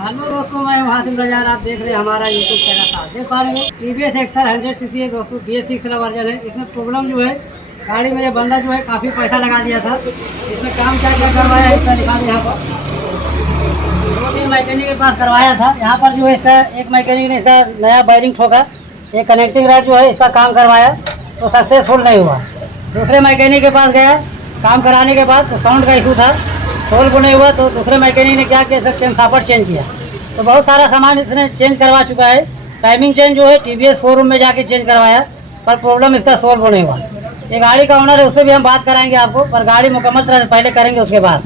Hello दोस्तों, मैं हासिम रजान। आप देख रहे हैं हमारा यूट्यूब चैनल था। देख पा रहे हैं टीवीएस एक्सर 100 सीसी है दोस्तों, BS6 वाला वर्जन है। इसमें प्रॉब्लम जो है, गाड़ी में ये बंदा जो है काफ़ी पैसा लगा दिया था। इसमें काम क्या क्या करवाया है इसका दिखा दें। यहाँ पर 2-3 मैकेनिक के पास करवाया था। यहाँ पर जो है इसका एक मैकेनिक ने इसका नया वायरिंग ठोका, एक कनेक्टिंग रॉड जो है इसका काम करवाया तो सक्सेसफुल नहीं हुआ। दूसरे मैकेनिक के पास गया, काम कराने के बाद तो साउंड का इशू था, सोल्व नहीं हुआ। तो दूसरे मैकेनिक ने क्या किया, केम सापर चेंज किया। तो बहुत सारा सामान इसने चेंज करवा चुका है। टाइमिंग चेंज जो है टीवीएस शोरूम में जाके चेंज करवाया, पर प्रॉब्लम इसका सोल्व नहीं हुआ। ये गाड़ी का ओनर है, उससे भी हम बात कराएंगे आपको, पर गाड़ी मुकम्मल तरह से पहले करेंगे उसके बाद,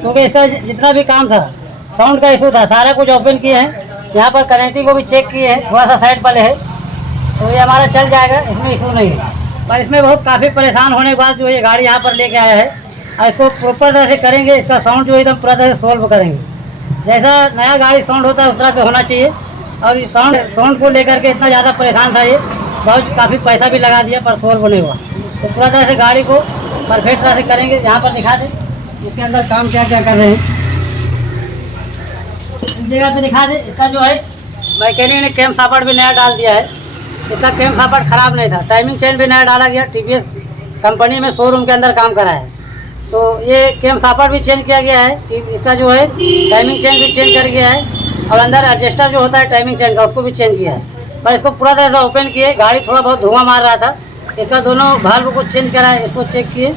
क्योंकि इसका जितना भी काम था, साउंड का इशू था, सारा कुछ ओपन किए हैं। यहाँ पर कनेक्टिंग को भी चेक किए हैं, थोड़ा सा साइड पर है, तो ये हमारा चल जाएगा, इसमें इशू नहीं है। पर इसमें बहुत काफ़ी परेशान होने के बाद जो ये गाड़ी यहाँ पर लेके आया है, और इसको प्रॉपर तरह से करेंगे। इसका साउंड जो है एकदम पूरा तरह से सोल्व करेंगे। जैसा नया गाड़ी साउंड होता है उस तरह से होना चाहिए। और साउंड को लेकर के इतना ज़्यादा परेशान था ये, बहुत काफ़ी पैसा भी लगा दिया पर सोल्व नहीं हुआ। तो पूरा तरह से गाड़ी को परफेक्ट तरह से करेंगे। यहाँ पर दिखा दें इसके अंदर काम क्या क्या कर रहे हैं, इस जगह पे दिखा दें। इसका जो है मैकेनिक ने कैम सापट भी नया डाल दिया है। इसका कैम सापट ख़राब नहीं था, टाइमिंग चेन भी नया डाला गया। टीवीएस कंपनी में शोरूम के अंदर काम करा है, तो ये कैम सापट भी चेंज किया गया है। इसका जो है टाइमिंग चेन भी चेंज कर गया है, और अंदर एडजस्टर जो होता है टाइमिंग चेन का, उसको भी चेंज किया है। पर इसको पूरा तरह से ओपन किए। गाड़ी थोड़ा बहुत धुआं मार रहा था, इसका दोनों भाल्व को चेंज करा है, इसको चेक किए,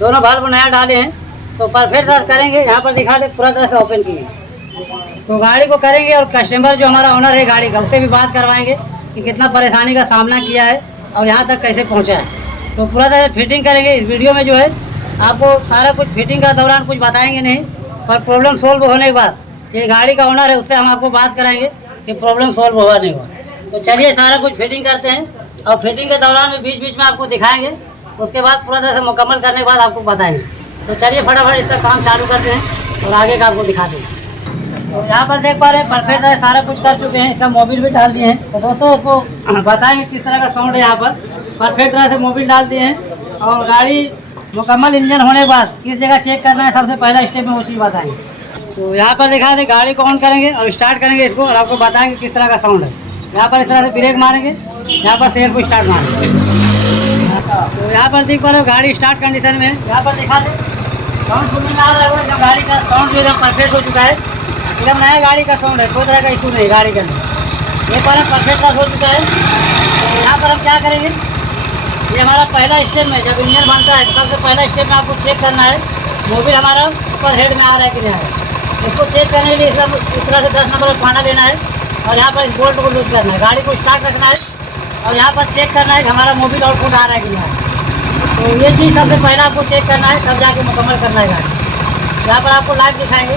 दोनों भाल्व नया डाले हैं। तो परफेक्ट तरह करेंगे। यहाँ पर दिखा दे, पूरा तरह से ओपन किए तो गाड़ी को करेंगे। और कस्टमर जो हमारा ओनर है गाड़ी का, उससे भी बात करवाएंगे कि कितना परेशानी का सामना किया है और यहाँ तक कैसे पहुँचा है। तो पूरा तरह फिटिंग करेंगे। इस वीडियो में जो है आपको सारा कुछ फिटिंग का दौरान कुछ बताएंगे नहीं, पर प्रॉब्लम सोल्व होने के बाद ये गाड़ी का ओनर है, उससे हम आपको बात कराएंगे कि प्रॉब्लम सोल्व हुआ नहीं हुआ। तो चलिए सारा कुछ फिटिंग करते हैं, और फिटिंग के दौरान भी बीच बीच में आपको दिखाएंगे। उसके बाद पूरा तरह से मुकम्मल करने के बाद आपको बताएंगे। तो चलिए फटाफट इसका काम चालू करते हैं और आगे का आपको दिखाते हैं। तो यहाँ पर देख पा रहे हैं परफेक्ट तरह सारा कुछ कर चुके हैं। इसका मोबिल भी डाल दिए हैं। तो दोस्तों उसको बताएंगे किस तरह का साउंड है। यहाँ पर परफेक्ट तरह से मोबिल डाल दिए हैं, और गाड़ी मुकम्मल इंजन होने के बाद किस जगह चेक करना है, सबसे पहला स्टेप में वो चीज़ बताएंगे। तो यहाँ पर दिखा दें, गाड़ी को ऑन करेंगे और स्टार्ट करेंगे इसको, और आपको बताएंगे किस तरह का साउंड है। यहाँ पर इस तरह से ब्रेक मारेंगे, यहाँ पर सेल को स्टार्ट मारेंगे। तो यहाँ पर देख पा रहे हो गाड़ी स्टार्ट कंडीशन में। यहाँ पर दिखा दें साउंड सुनने में आ रहा है, गाड़ी का साउंड जो एकदम परफेक्ट हो चुका है। एकदम नया गाड़ी का साउंड है, कोई तरह का इशू नहीं गाड़ी के अंदर। ये पर परफेक्ट हो चुका है। तो यहाँ पर हम क्या करेंगे, ये हमारा पहला स्टेप में जब इंजन बनता है, सबसे पहला स्टेप में आपको चेक करना है मोबिल हमारा ऊपर हेड में आ रहा है कि नहीं आ रहा है। इसको चेक करने के लिए सब इस तरह से 10 नंबर का पाना लेना है, और यहाँ पर इस बोल्ट को लूज करना है, गाड़ी को स्टार्ट रखना है, और यहाँ पर चेक करना है कि हमारा मोबिल आउटपुट आ रहा है कि नहीं आ रहा है। तो ये चीज़ सबसे पहले आपको चेक करना है, तब जाके मुकम्मल करना है गाड़ी। यहाँ पर आपको लाइट दिखाएंगे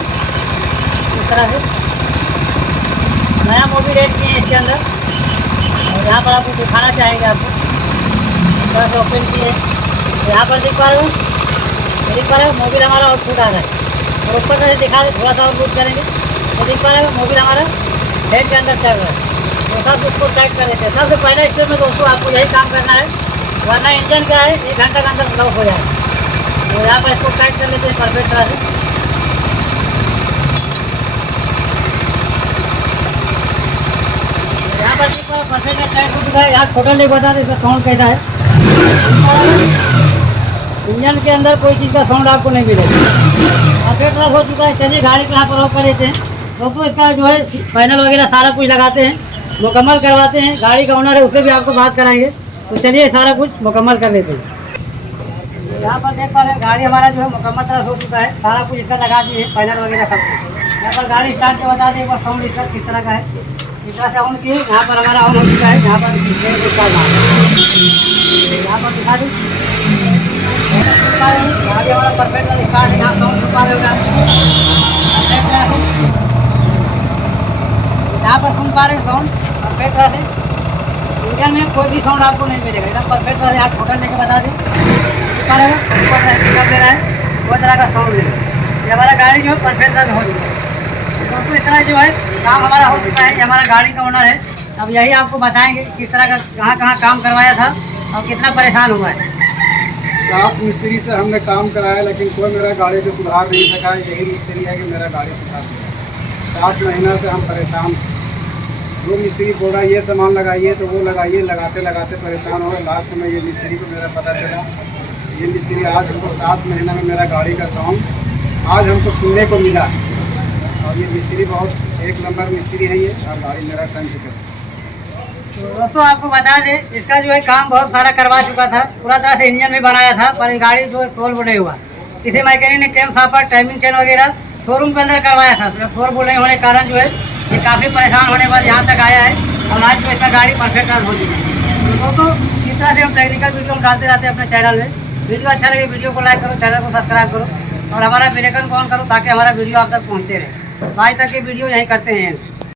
इस तरह से, नया मोबिल ऐड किए हैं इसके अंदर, और यहाँ पर आपको दिखाना चाहेंगे आपको थोड़ा सा ओपन किए। तो यहाँ पर देख पा रहे हो मोबिल हमारा आउटपुट आ रहा है, और ऊपर से दिखा दे, थोड़ा सा आउटपुट करेंगे तो देख पा रहे हो मोबिल हमारा हेड के अंदर चल रहा है। तो सब उसको टाइट कर लेते हैं। सबसे पहला स्टेप में दोस्तों आपको यही काम करना है, वरना इंजन का है 1 घंटे के अंदर ब्लॉक हो जाएगा। तो यहाँ पर इसको टाइट कर लेते हैं परफेक्ट तरह से। यहाँ पर परफेक्ट टाइट हो चुका है। यहाँ टोटल नहीं बता दें इसका साउंड कैसा है। इंजन के अंदर कोई चीज़ का साउंड आपको नहीं मिलेगा, परफेक्ट हो चुका है। चलिए गाड़ी को यहाँ पर ऑफ कर देते हैं। दोस्तों इसका जो है पैनल वगैरह सारा कुछ लगाते हैं, मुकम्मल करवाते हैं। गाड़ी का ओनर है, उससे भी आपको बात कराएंगे। तो चलिए सारा कुछ मुकम्मल कर लेते हैं। यहाँ पर देख पा रहे हैं गाड़ी हमारा जो है मुकम्मल तरह हो चुका है, सारा कुछ इसका लगा दिए हैं, पैनल वगैरह सब कुछ। यहाँ पर गाड़ी स्टार्ट के बता दें एक बार साउंड इसका किस तरह का है। इस तरह से ऑन किए, यहाँ पर हमारा ऑन हो चुका है। यहाँ पर यहाँ पर दिखा दें गाड़ी हमारा परफेक्ट स्टार्ट है। यहाँ साउंड सुन पा रहे होगा, यहाँ पर सुन पा रहे हो साउंड परफेक्ट तरह से। इंजन में कोई भी साउंड आपको नहीं मिलेगा, एकदम परफेक्ट तरह से। आप टोटल लेके बता दें ऊपर ले रहा है, वो तरह का साउंड मिलेगा। ये हमारा गाड़ी जो है परफेक्ट तरह से हो चुका है। दोस्तों इतना जो है काम हमारा हो चुका है। ये हमारा गाड़ी का ओनर है। अब यही आपको बताएंगे किस तरह का कहाँ काम करवाया था और कितना परेशान हुआ है। साफ मिस्त्री से हमने काम कराया, लेकिन कोई मेरा गाड़ी को सुधार नहीं सका। यही मिस्त्री है कि मेरा गाड़ी सुधार दिया। 7 महीना से हम परेशान। जो मिस्त्री बोल रहा है ये सामान लगाइए तो वो लगाइए, लगाते लगाते परेशान हो गए। लास्ट में ये मिस्त्री को मेरा पता चला, ये मिस्त्री आज हमको 7 महीना में मेरा गाड़ी का साउंड आज हमको सुनने को मिला। और ये मिस्त्री बहुत एक नंबर मिस्त्री है ये, और गाड़ी मेरा टन चुका है। तो दोस्तों आपको बता दें, इसका जो है काम बहुत सारा करवा चुका था, पूरा तरह से इंजन भी बनाया था, पर ये गाड़ी जो है सोल्व नहीं हुआ। किसी मैकेनिक ने कैम सापर, टाइमिंग चेन वगैरह शोरूम के अंदर करवाया था, फिर सोल्व नहीं होने के कारण जो है ये काफ़ी परेशान होने के बाद यहाँ तक आया है और आज जो इसका गाड़ी परफेक्ट हो चुकी है। तो दोस्तों इस तरह से हम टेक्निकल वीडियो हम डालते रहते हैं अपने चैनल में। वीडियो अच्छा लगे वीडियो को लाइक करो, चैनल को सब्सक्राइब करो और हमारा बेल आइकन को ऑन करो ताकि हमारा वीडियो आप तक पहुँचते रहे। तो आज तक ये वीडियो यहीं करते हैं।